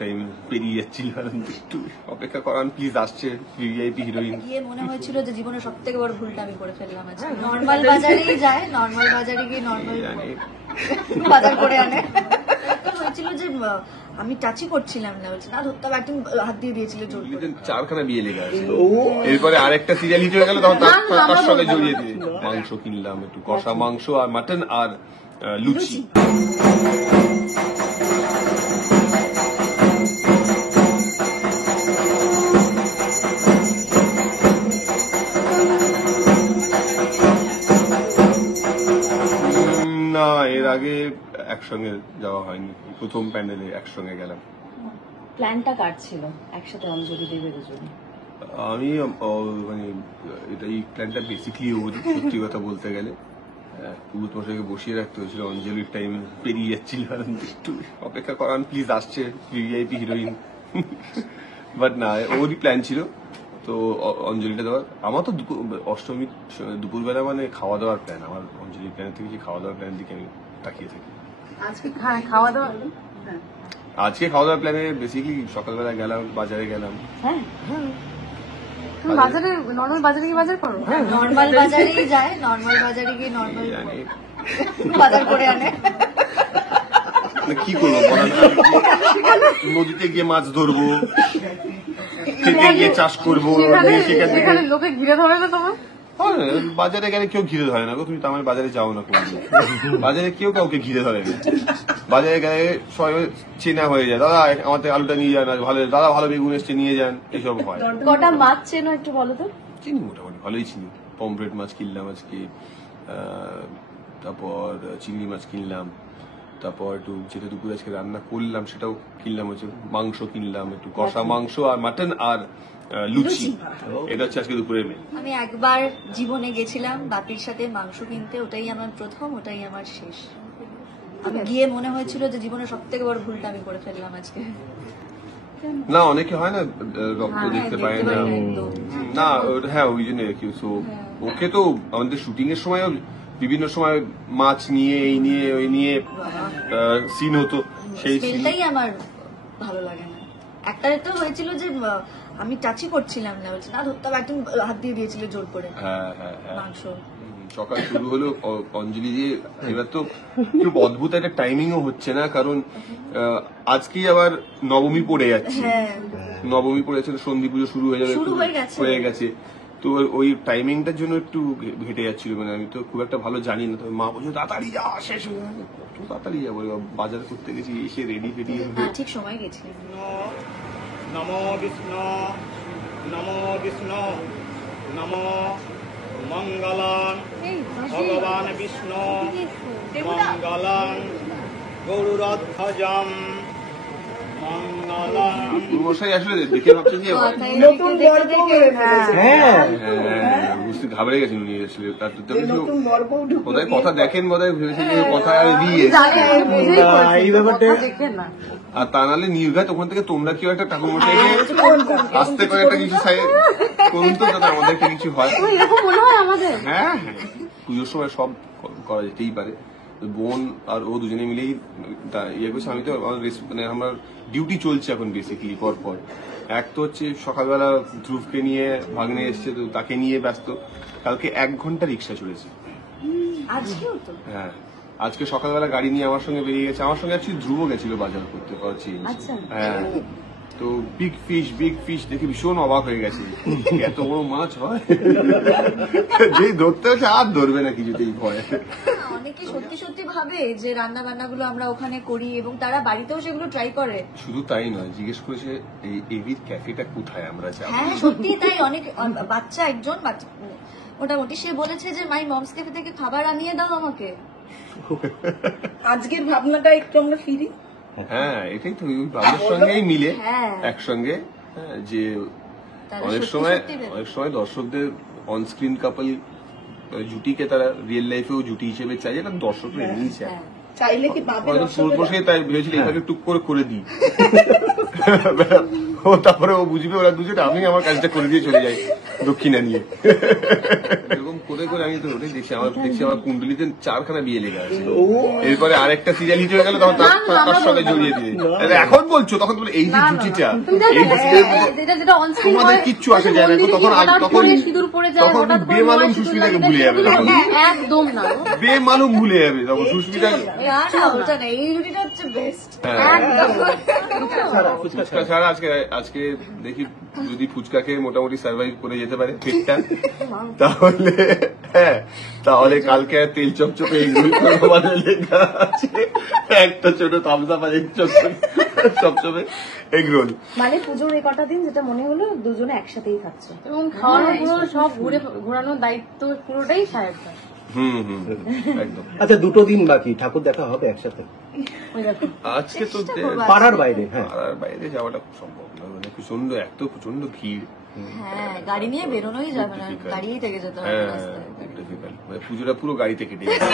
Time পেরিয়ে যাচ্ছিল, একটু অপেক্ষা করান প্লিজ, আসছে ভিআইপি হিরোইন। গিয়ে মনে হয়েছিল যে জীবনের সব থেকে বড় ভুলটা আমি করে ফেললাম আজকে। নর্মাল বাজারেই যায়, নর্মাল বাজারে গিয়ে নর্মাল বাজার করে আনে। হয়েছিল যে আমি টাচই করছিলাম না, বলছি না ধরতে হবে, একদম হাত দিয়ে দিয়েছিল জোর করে। 4খানা বিয়ে লেগে আছে, এরপরে আরেকটা সিরিয়াল হিট হয়ে গেল, তখন তার সঙ্গে জড়িয়ে দিয়ে মাংস কিনলাম, একটু কষা মাংস আর মাটন আর লুচি। না, এর আগে একসঙ্গে যাওয়া হয়নি, প্রথম প্যান্ডেলে একসঙ্গে গেলাম। প্ল্যানটা কার ছিল একসাথে অঞ্জলি দেবের জন্য? আমি মানে এই প্ল্যানটা বেসিক্যালি সত্যি কথা বলতে গেলে পুরুত মশাইকে বসিয়ে রাখতে হয়েছিল, অঞ্জলির টাইম পেরিয়ে যাচ্ছিল, একটু অপেক্ষা করান প্লিজ, আসছে ভিআইপি হিরোইন। বাট না, ওরই প্ল্যান ছিল তো অঞ্জলিটা দেওয়ার। আমার তো অষ্টমীর দুপুরবেলা মানে খাওয়া দাওয়ার প্ল্যান, আমার অঞ্জলির প্ল্যানের থেকে খাওয়া দাওয়ার প্ল্যানের দিকে আমি তাকিয়ে থাকি। আজকে খাওয়া দাওয়া আজকে খাওয়া দাওয়ার প্ল্যানে বেসিক্যালি সকালবেলা গেলাম, বাজারে গেলাম। হ্যাঁ, তুমি বাজারে নর্মাল বাজারে গিয়ে বাজার করো? নর্মাল বাজারেই যায়, নর্মাল বাজারে গিয়ে নর্মাল বাজার করে আনে। কি করবো বলেন, নদীতে গিয়ে মাছ ধরবো, খেতে গিয়ে চাষ করবো, সেখান থেকে লোকে ঘিরে ধরে না তোমার? বাজারে গেলে কেউ ঘিরে ধরে না গো, তুমি তো আমার বাজারে যাও না কোনদিন, বাজারে কেউ কাউকে ঘিরে ধরে না। বাজারে গেলে সবাই চেনা হয়ে যায়, দাদা আমাদের আলুটা নিয়ে যান, ভালো দাদা ভালো বেগুন এসছে নিয়ে যান, এসব হয়। কটা মাছ চেনো একটু বলো তো? চিনি মোটামুটি ভালোই চিনি, পমফ্রেট মাছ কিনলাম আজকে, তারপর চিংড়ি মাছ কিনলাম, তারপর একটু যেটা দুপুরে আজকে রান্না করলাম সেটাও কিনলাম, হচ্ছে মাংস কিনলাম, একটু কষা মাংস আর মাটন আর লুচি। এটা হচ্ছে আজকে দুপুরের মেনু। আমি একবার জীবনে গেছিলাম বাপির সাথে মাংস কিনতে, ওটাই আমার প্রথম, ওটাই আমার শেষ। আমি গিয়ে মনে হয়েছিল যে জীবনের সব থেকে বড় ভুলটা আমি করে ফেললাম আজকে। না, অনেকে হয় না রক্ত দেখতে পায় না, না হ্যাঁ ওই জন্য কি। ওকে তো আমাদের শুটিং এর সময় বিভিন্ন সময় মাছ নিয়ে এই নিয়ে ওই নিয়ে সিন হতো, সেই স্মেলটাই আমার ভালো লাগে না। একটারে তো হয়েছিল যে আমি টাচই করছিলাম না, বলছি না ধরতে হবে, একদম হাত দিয়ে দিয়েছিল জোর করে মাংস। সকাল শুরু হলো অঞ্জলি দিয়ে, এবার তো খুব অদ্ভুত একটা টাইমিংও হচ্ছে না, কারণ আজকেই আবার নবমী পড়ে যাচ্ছে, নবমী পড়ে যাচ্ছে, সন্ধি পুজো শুরু হয়ে যাবে, হয়ে গেছে, তো ওই টাইমিংটার জন্য একটু ঘেটে যাচ্ছিল। মানে আমি তো খুব একটা ভালো জানি না, তবে মা বলছে তাড়াতাড়ি যা, শেষ হয়ে যাবে, কত তাড়াতাড়ি যাবো, বাজার করতে গেছি, এসে রেডি ফেডি ঠিক সময় গেছি। নমো বিষ্ণু, নমো বিষ্ণু, নমো মঙ্গলাং ভগবান বিষ্ণু, মঙ্গলাং গরুরধ্বজম, মঙ্গলাং। মশাই আসলে দেখে ভাবছে যে নতুন বরবউ বুঝতে ঘাবড়ে গেছেন উনি আসলে, বোধহয় কথা দেখেন, বোধহয় ভেবেছেন যে কথা দিয়ে এই ব্যাপারটা দেখে না। আর তা নাহলে নির্ঘাত ওখান থেকে তোমরা কেউ একটা ঠাকুর মশাইকে আস্তে করে একটা কিছু করুন তো, যাতে আমাদের একটা কিছু হয়। হ্যাঁ, পুজোর সময় সব করা যেতেই পারে। বোন আর ও দুজনে মিলেই ইয়ে করছে। আমি তো মানে আমার ডিউটি চলছে এখন বেসিক্যালি পর। এক তো হচ্ছে সকালবেলা ধ্রুবকে নিয়ে ভাগ্নে এসছে, তো তাকে নিয়ে ব্যস্ত। কালকে 1 ঘন্টা রিক্সা চলেছে। হ্যাঁ, আজকে সকালবেলা গাড়ি নিয়ে আমার সঙ্গে বেরিয়ে গেছে। আমার সঙ্গে অ্যাকচুয়ালি ধ্রুব গেছিল বাজার করতে পারছি। হ্যাঁ, তো বিগ ফিশ দেখে ভীষণ অবাক হয়ে গেছে, এত বড় মাছ হয়, যেই ধরতে হচ্ছে আর ধরবে না কিছুতেই ভয়। অনেকে সত্যি সত্যি ভাবে যে রান্না বান্না গুলো আমরা ওখানে করি এবং তারা বাড়িতেও সেগুলো ট্রাই করে। শুধু তাই নয়, জিজ্ঞেস করেছে এই এভির ক্যাফেটা কোথায় আমরা যাবো। হ্যাঁ সত্যি তাই, অনেক বাচ্চা একজন মোটামুটি সে বলেছে যে মাই মমস ক্যাফে থেকে খাবার আনিয়ে দাও আমাকে। আজকের ভাবনাটা একটু আমরা ফিরি। হ্যাঁ, এটাই তো ভাবনার সঙ্গেই মিলে একসঙ্গে, যে অনেক সময় দর্শকদের অনস্ক্রিন কাপল জুটিকে তারা রিয়েল লাইফেও জুটি হিসেবে চাই, এটা দর্শকরা এমনি চায়। চাইলে কি তাই ভেবেছিল এইভাবে টুক করে দিই, ও তারপরে ও বুঝবে ওরা দুজনে, আমি আমার কাজটা করে দিয়ে চলে যাই দক্ষিণা নিয়ে। এরকম করে করে আমি তো ওটাই দেখছি, আমার কুণ্ডলিতে 4খানা বিয়ে লেগে আছে। এরপরে আরেকটা সিরিয়াল হিট হয়ে গেল, তখন তার সঙ্গে জড়িয়ে দিয়ে এখন বলছো, তখন বলে এই যে জুটিটা, এই তোমাদের কিচ্ছু আসে যায় না তখন। তখন বেমালুম সুস্মিতাকে ভুলে যাবে, তখন একদম না, বেমালুম ভুলে যাবে তখন সুস্মিতা। এই রুটিটা হচ্ছে বেস্ট। ফুচকা ছাড়া আজকে দেখি যদি ফুচকাকে মোটামুটি সার্ভাইভ করে যেতে পারে পেটটা, তাহলে হ্যাঁ, তাহলে কালকে আর তেল চপচপে আমাদের লেখা আছে, একটা ছোট থামস আপ আর চপচপে এগ রোল। মানে পুজোর এই কটা দিন যেটা মনে হলো দুজনে একসাথেই খাচ্ছে, এবং খাওয়ানো পুরো সব ঘোরানোর দায়িত্ব পুরোটাই সাহেবটা। একদম। আচ্ছা, 2 দিন বাকি, ঠাকুর দেখা হবে একসাথে? আজকে তো পাড়ার বাইরে, হ্যাঁ পাড়ার বাইরে যাওয়াটা খুব সম্ভব নয়, মানে প্রচন্ড ভিড়। হ্যাঁ, গাড়ি নিয়ে বেরোনোই যাবে না, গাড়িই থেকে যেতে হবে হ্যাঁ, রাস্তায়। difficult। মানে পুজোটা পুরো গাড়িতে কেটে যাবে।